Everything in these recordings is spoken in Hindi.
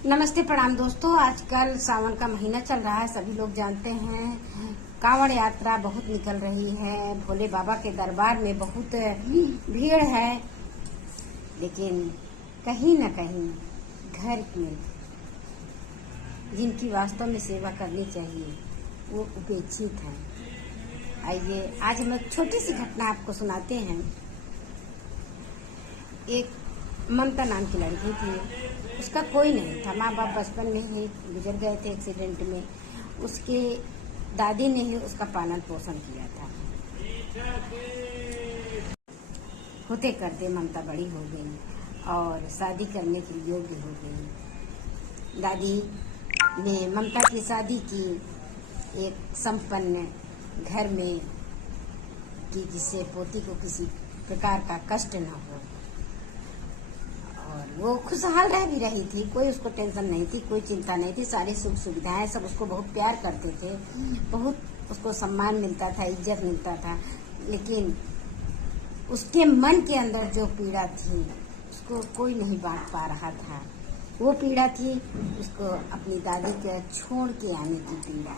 नमस्ते प्रणाम दोस्तों। आजकल सावन का महीना चल रहा है, सभी लोग जानते हैं। कांवड़ यात्रा बहुत निकल रही है, भोले बाबा के दरबार में बहुत भीड़ है, लेकिन कहीं न कहीं घर में जिनकी वास्तव में सेवा करनी चाहिए वो उपेक्षित है। आइए आज हम छोटी सी घटना आपको सुनाते हैं। एक ममता नाम की लड़की थी, उसका कोई नहीं था। माँ बाप बचपन में ही गुजर गए थे एक्सीडेंट में। उसके दादी ने ही उसका पालन पोषण किया था। होते करते ममता बड़ी हो गई और शादी करने के योग्य हो गई। दादी ने ममता की शादी की एक संपन्न घर में कि जिससे पोती को किसी प्रकार का कष्ट न हो, और वो खुशहाल रह भी रही थी। कोई उसको टेंशन नहीं थी, कोई चिंता नहीं थी। सारी सुख सुविधाएं, सब उसको बहुत प्यार करते थे, बहुत उसको सम्मान मिलता था, इज्जत मिलता था। लेकिन उसके मन के अंदर जो पीड़ा थी उसको कोई नहीं बांट पा रहा था। वो पीड़ा थी उसको अपनी दादी के छोड़ के आने की पीड़ा।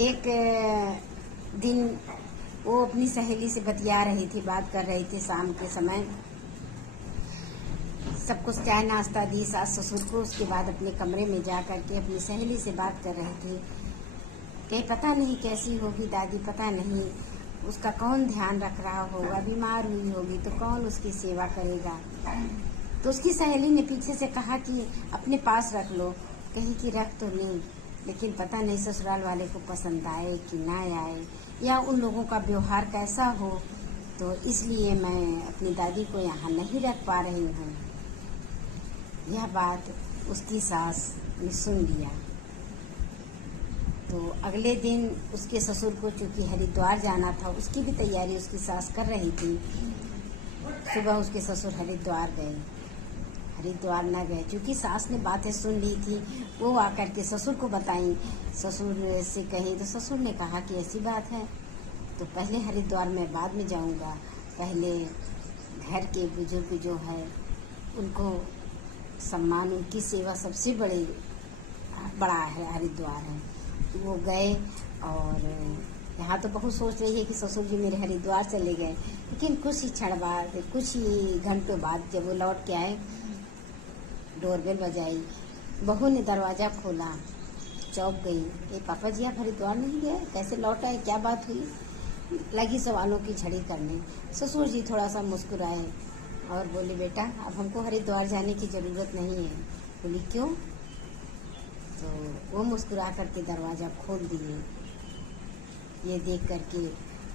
एक दिन वो अपनी सहेली से बतिया रही थी, बात कर रही थी। शाम के समय सब कुछ चाय नाश्ता दी सास ससुर को। उसके बाद अपने कमरे में जा करके अपनी सहेली से बात कर रही थी कि पता नहीं कैसी होगी दादी, पता नहीं उसका कौन ध्यान रख रहा होगा, बीमार हुई होगी तो कौन उसकी सेवा करेगा। तो उसकी सहेली ने पीछे से कहा कि अपने पास रख लो। कही कि रख तो नहीं, लेकिन पता नहीं ससुराल वाले को पसंद आए कि ना आए, या उन लोगों का व्यवहार कैसा हो, तो इसलिए मैं अपनी दादी को यहाँ नहीं रख पा रही हूँ। यह बात उसकी सास ने सुन लिया। तो अगले दिन उसके ससुर को चूंकि हरिद्वार जाना था, उसकी भी तैयारी उसकी सास कर रही थी। सुबह उसके ससुर हरिद्वार गए। हरिद्वार न गए क्योंकि सास ने बातें सुन ली थी, वो आकर के ससुर को बताई। ससुर से कही तो ससुर ने कहा कि ऐसी बात है तो पहले हरिद्वार में बाद में जाऊंगा, पहले घर के बुजुर्ग जो है उनको सम्मान, उनकी सेवा सबसे बड़ा है, हरिद्वार है। तो वो गए और यहाँ तो बहुत सोच रही है कि ससुर जी मेरे हरिद्वार चले गए, लेकिन कुछ ही क्षण बाद, कुछ ही घंटों बाद जब वो लौट के आए, डोरबेल बजाई। बहू ने दरवाज़ा खोला, चौंक गई। ये पापा जी आप हरिद्वार नहीं गए, कैसे लौट आए, क्या बात हुई? लगी सवालों की झड़ी करने। ससुर जी थोड़ा सा मुस्कुराए और बोले बेटा अब हमको हरिद्वार जाने की ज़रूरत नहीं है। बोली क्यों? तो वो मुस्कुरा करके दरवाज़ा खोल दिए। ये देख करके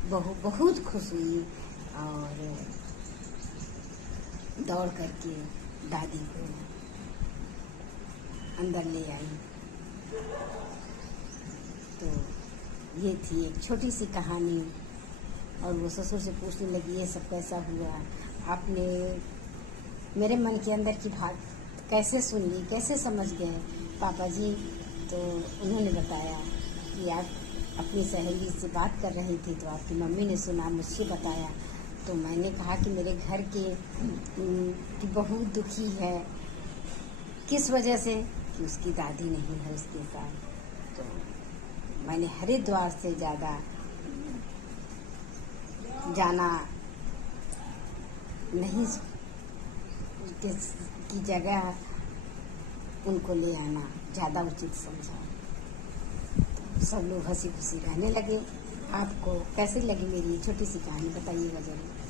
बहू बहुत खुश हुई और दौड़ करके दादी को अंदर ले आई। तो ये थी एक छोटी सी कहानी। और वो ससुर से पूछने लगी ये सब कैसा हुआ, आपने मेरे मन के अंदर की बात कैसे सुन ली, कैसे समझ गए पापा जी? तो उन्होंने बताया कि आप अपनी सहेली से बात कर रही थी तो आपकी मम्मी ने सुना, मुझसे बताया। तो मैंने कहा कि मेरे घर की बहू दुखी है। किस वजह से? कि उसकी दादी नहीं है उसके साथ। तो मैंने हरिद्वार से ज़्यादा जाना नहीं, की जगह उनको ले आना ज़्यादा उचित समझा। तो सब लोग हंसी खुशी रहने लगे। आपको कैसी लगी मेरी छोटी सी कहानी, बताइएगा जरूर।